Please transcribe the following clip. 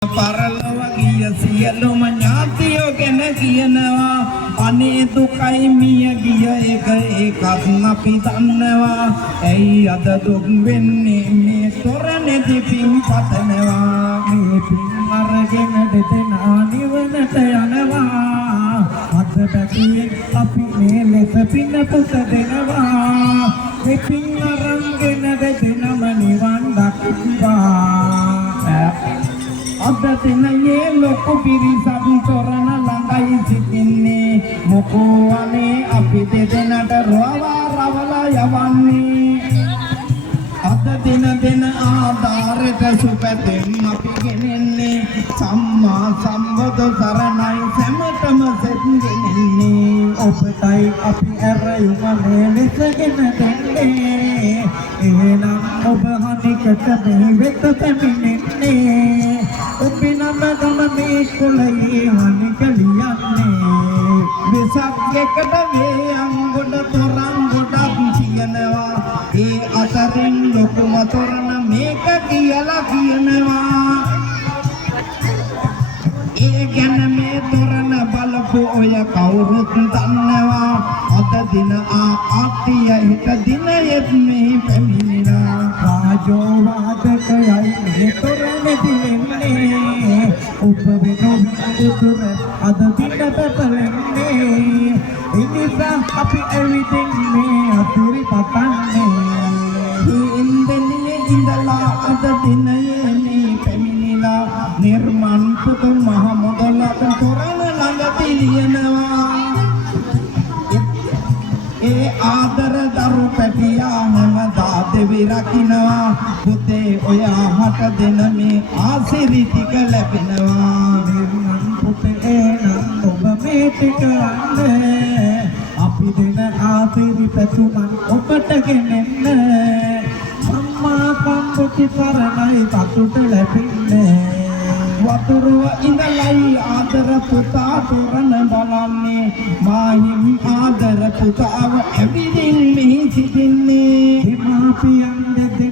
Paralow giya siyalum ඥාතියෝ ගැන කියනවා අනේ දුකයි මිය ගිය එක එකක් අපි දන්නවා ඇයි අද දුක් වෙන්නේ මේ තොරණේදි පින් පතනවා මේ පින් අරගෙන දෙදෙනා නිවනට යනවා අද බැකියෙන් අපි මේ ලෙස පින් පුත දෙනවා මේ පින් අරගෙන දෙදෙනාම නිවන් දක්වා අද දිනයේ ලොකු පිරිසක් තොරණ ළඟයි සිටින්නේ මොකෝ අනේ අපි දෙදෙනාට රවලා රවලා යවන්නේ අද දින ආධාරයට සුපැතෙන් අපි ගෙනෙන්නේ සම්මා සම්බුදු සරණයි සැමටම සෙත් ගෙනෙන්නේ ඔබටයි අපි ඇරයුමනේ ලෙසගෙන දෙන්නේ එහෙනම් ඔබ හනිකට මේ වෙත පැමිණෙන්නේ ඔබේ නම ගමනේ කුලයේ හනික ලියන්නේ විසක් එකට වේයන් ගොඩ තොරන් ගොඩක් කියනවා ඒ අතරින් ලොකුම තොරණ මේක කියලා කියනවා ඒ ගැන මේ තොරණ බලපු ඔය කවුරුත් දන්නවා අද දින ආත්‍ය හිත දිනයෙත් මේ පැමිණිලා රාජෝ වාදකයයි මේ තොරණ දිලෙන්නේ ඔබ වෙනෝ උතුර අද දින පැපලන්නේ ඉනිසා අපි ඇවිදින්නේ අතුරි පතන්නේ ඉන්දෙනියේ ඉඳලා අද දිනයේ මේ පැමිණිලා නිර්මාණ පුතු මහ මොදලට තොරණ ළඟ තිලියනවා ඒ ආදර දරු පැටියා හැමදා දෙවි රකින්නවා පුතේ ඔයා හට දෙන මේ ආසිරි ටික ලැබෙනවා නිර්මාණ පුතේ නම් ඔබ මේ ටික අන්නේ අපි දෙන ආසිරි පැතුමන් ඔබට ගෙනෙන්න සම්මා සම්බුදු සරණයි සතුට ලැබෙන්නේ වතුරුව ඉඳලයි ආදර පුතා තොරණ බලන්නේ මාහිම් ආදර පුතාව ඇවිදින් මෙහි සිටින්නේ හිමාපියන් දෙදෙනා